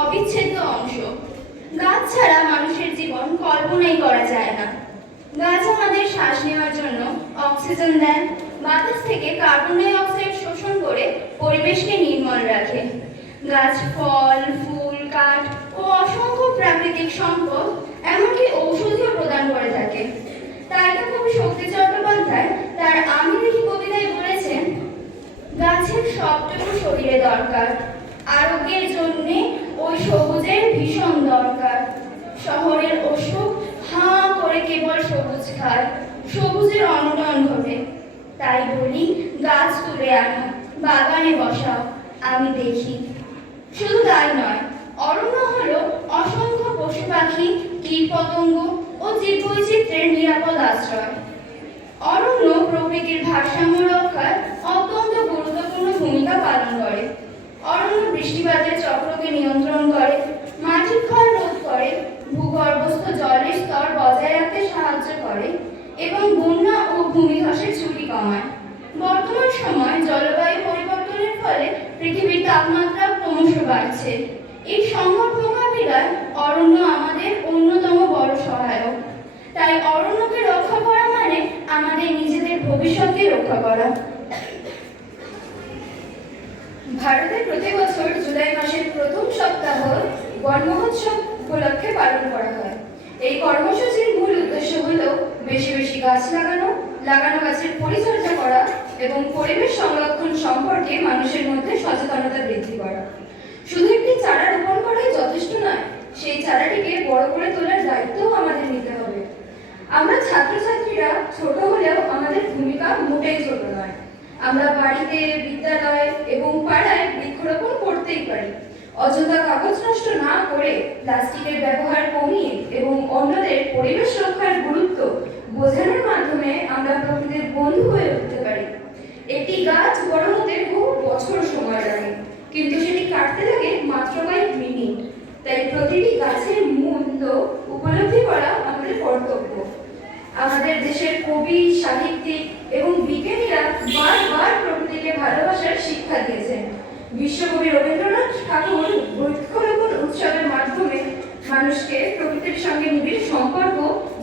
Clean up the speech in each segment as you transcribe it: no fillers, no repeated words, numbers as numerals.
অবিচ্ছেদ্য অংশ। গাছ ছাড়া মানুষের জীবন কল্পনাই করা যায় না। গাছ আমাদের শ্বাস নেওয়ার জন্য অক্সিজেন দেয়, বাতাস থেকে কার্বন ডাই অক্সাইড শোষণ করে পরিবেশকে নির্মল রাখে। গাছ ফল, ফুল, কাঠ ও অসংখ্য প্রাকৃতিক সম্পদ, এমনকি ঔষধিও প্রদান করে থাকে। তাই তো কবি শক্তি চট্টোপাধ্যায় তার আমি দেখি কবিতায় বলেছেন, গাছের সবটুকু শরীরে দরকার, আরোগ্যের জন্য ওই সবুজের ভীষণ দরকার। শহরের অসুখ হাঁ করে কেবল সবুজ খায়, সবুজের অনটন ঘটে। তাই বলি, গাছ তুলে আনো, বাগানে বসাও, আমি দেখি। শুধু তাই নয়, অরণ্য হলো অসংখ্য পশু পাখি, কীটপতঙ্গ ও জীববৈচিত্র্যের নিরাপদ আশ্রয়। অরণ্য প্রকৃতির ভারসাম্য রক্ষায় অত্যন্ত গুরুত্বপূর্ণ ভূমিকা পালন করে। অরণ্য বৃষ্টিপাতের চক্রকে নিয়ন্ত্রণ করে, মাটির ক্ষয় রোধ করে, ভূগর্ভস্থ জলের স্তর বজায় রাখতে সাহায্য করে এবং বন্যা ও ভূমিধসের ঝুঁকি কমায়। বর্তমান সময় জলবায়ু পরিবর্তনের ফলে পৃথিবীর তাপমাত্রা ক্রমশ বাড়ছে। এই সংকট মোকাবিলায় অরণ্য আমাদের অন্যতম বড় সহায়ক। তাই অরণ্যকে রক্ষা করা মানে আমাদের নিজেদের ভবিষ্যৎকে রক্ষা করা। ভারতে প্রতি বছর জুলাই মাসের প্রথম সপ্তাহ বন মহোৎসব উপলক্ষে পালন করা হয়। এই কর্মসূচির মূল উদ্দেশ্য হল বেশি বেশি গাছ লাগানো, লাগানো গাছের পরিচর্যা করা এবং পরিবেশ সংরক্ষণ সম্পর্কে মানুষের মধ্যে সচেতনতা বৃদ্ধি করা। শুধু একটি চারা রোপণ করাই যথেষ্ট নয়, সেই চারাটিকে বড় করে তোলার দায়িত্বও আমাদের নিতে হবে। আমরা ছাত্রছাত্রীরা ছোট হলেও আমাদের ভূমিকা মোটেই ছোট নয়। আমরা বাড়িতে, বিদ্যালয় এবং পাড়ায় বৃক্ষরোপণ করতেই পারি। অযথা কাগজ নষ্ট না করে প্লাস্টিকের ব্যবহার কমিয়ে এবং অন্যদের পরিবেশ রক্ষার গুরুত্ব বোঝানোর মাধ্যমে আমরা প্রকৃতির বন্ধু হয়ে উঠতে পারি। একটি গাছ বড় হতে বহু বছর সময় লাগে, কিন্তু সেটি কাটতে লাগে মাত্র কয়েক মিনিট। তাই প্রতিটি গাছের মূল্য উপলব্ধি করা আমাদের কর্তব্য। আমাদের দেশের কবি, সাহিত্যিক এবং বিজ্ঞানীরা বারবার প্রকৃতিকে ভালোবাসার শিক্ষা দিয়েছেন। বিশ্বকবি রবীন্দ্রনাথ ঠাকুর বৃক্ষরোপণ উৎসবের মাধ্যমে মানুষকে প্রকৃতির সঙ্গে নিবিড় সম্পর্ক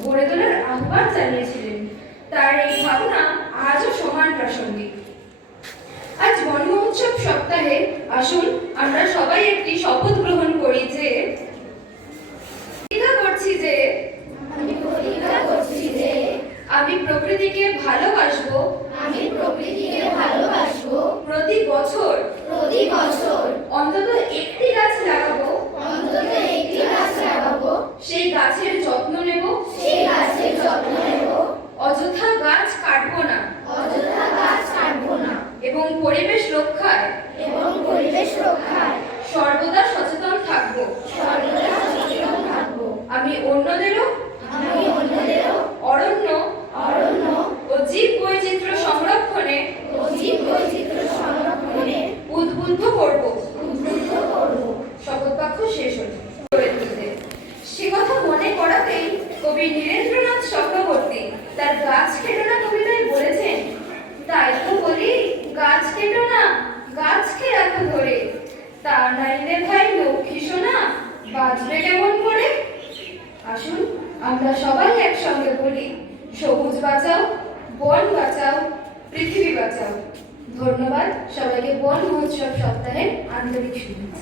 গড়ে তোলার আহ্বান জানিয়েছিলেন। তার এই ভাবনা আজও সমান প্রাসঙ্গিক। আজ বন মহোৎসব সপ্তাহে আসুন আমরা সবাই একটি শপথ গ্রহণ করি যে আমি প্রকৃতিকে ভালোবাসবো। প্রতি বছর অন্তত একটি গাছ লাগাবো। সেই গাছের যত্ন নেব। অযথা গাছ কাটবো না এবং পরিবেশ রক্ষায় সর্বদা সচেতন থাকবো। আমি অন্যদেরও অরণ্য ও জীব বৈচিত্র্য সংরক্ষণে উদ্বুদ্ধ করব। শপথ বাক্য শেষ হল। সে কথা মনে করাতেই কবি নীরেন্দ্রনাথ চক্রবর্তী তার গাছ কেটো না কবিতায় বলেছেন, তাই তো বলি গাছ কেটো না, গাছকে রাখো ধরে, তা নাইলে ভাই লক্ষ্মী সোনা বাঁচবে কেমন করে। আসুন আমরা সবাই একসঙ্গে বলি, সবুজ বাঁচাও, বন বাঁচাও, পৃথিবী বাঁচাও। ধন্যবাদ সবাইকে বন মহোৎসব সপ্তাহের আন্তরিক শুভেচ্ছা।